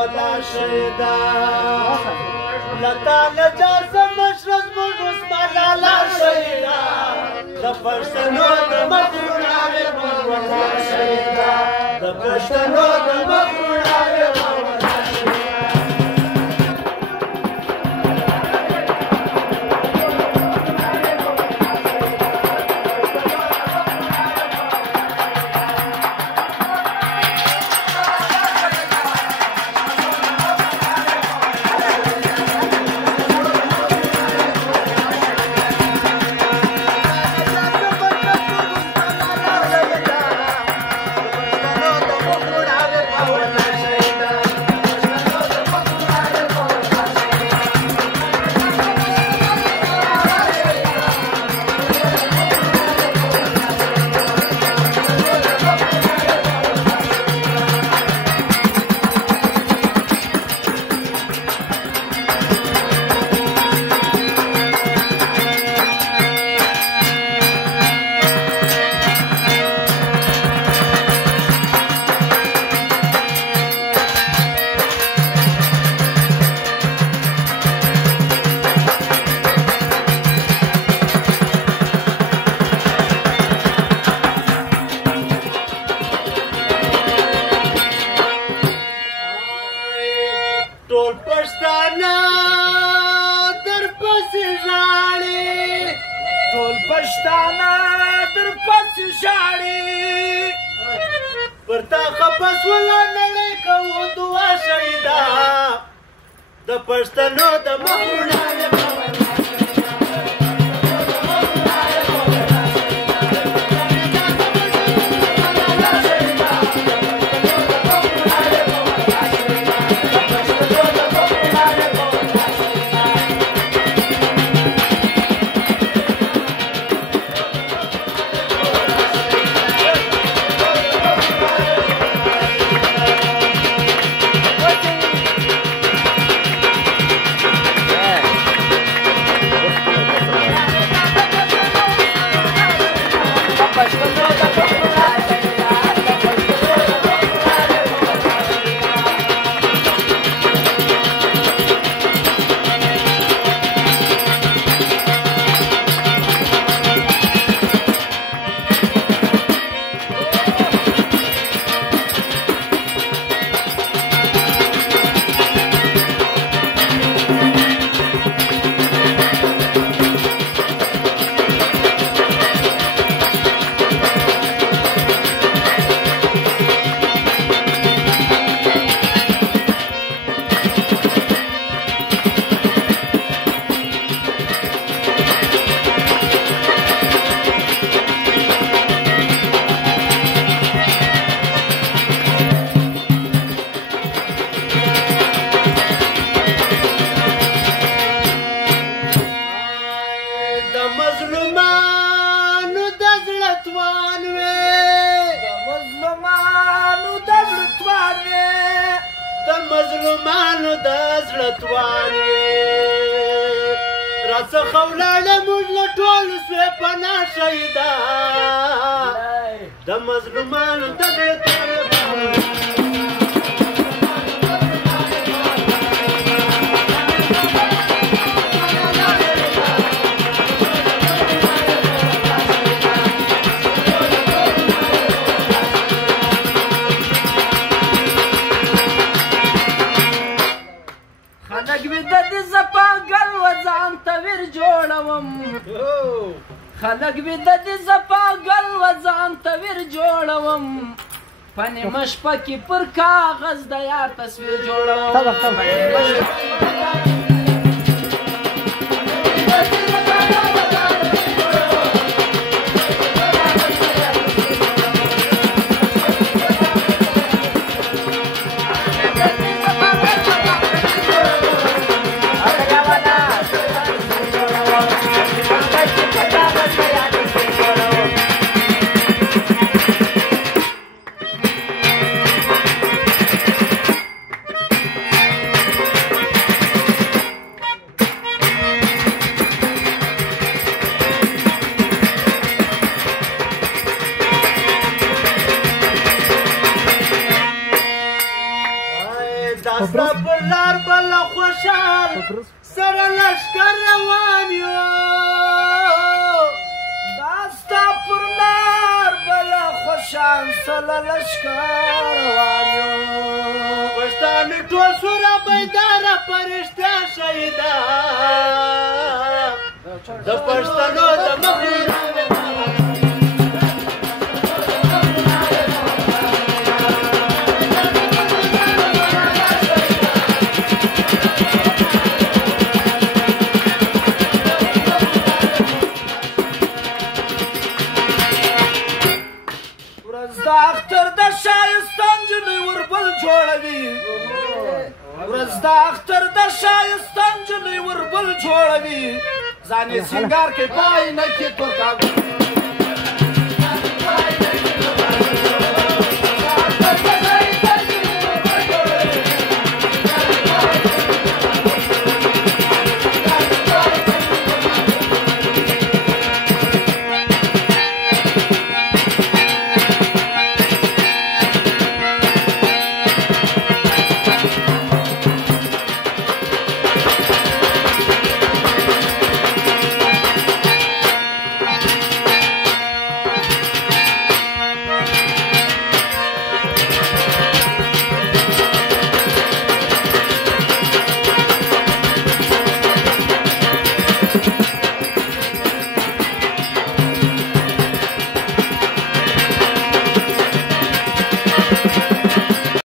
ولا شیدا لتا لجا سمشرز مجوز مالا شیدا دپشتنو دمخوراوی ولا شیدا دپشتنو دمخوراوی خلق بدد زپاگل و ځان تویر جوړوم پنې مشپه کې پر کاغذ د یار تصویر جوړوم داستا پر لار بل خوشحال سره لشکر روان یو داستا پر لار بل خوشحال سره لشکر روان یو پښتانه ټول سوره بیداره پرشتیا شهیدا د پښتنو د مخلوق اختر د شایستان جنوی وربل جوړوي ورځ د اختر د شایستان جنوی وربل جوړوي ځان یې سینګار کې پای نه کې تور کاغذ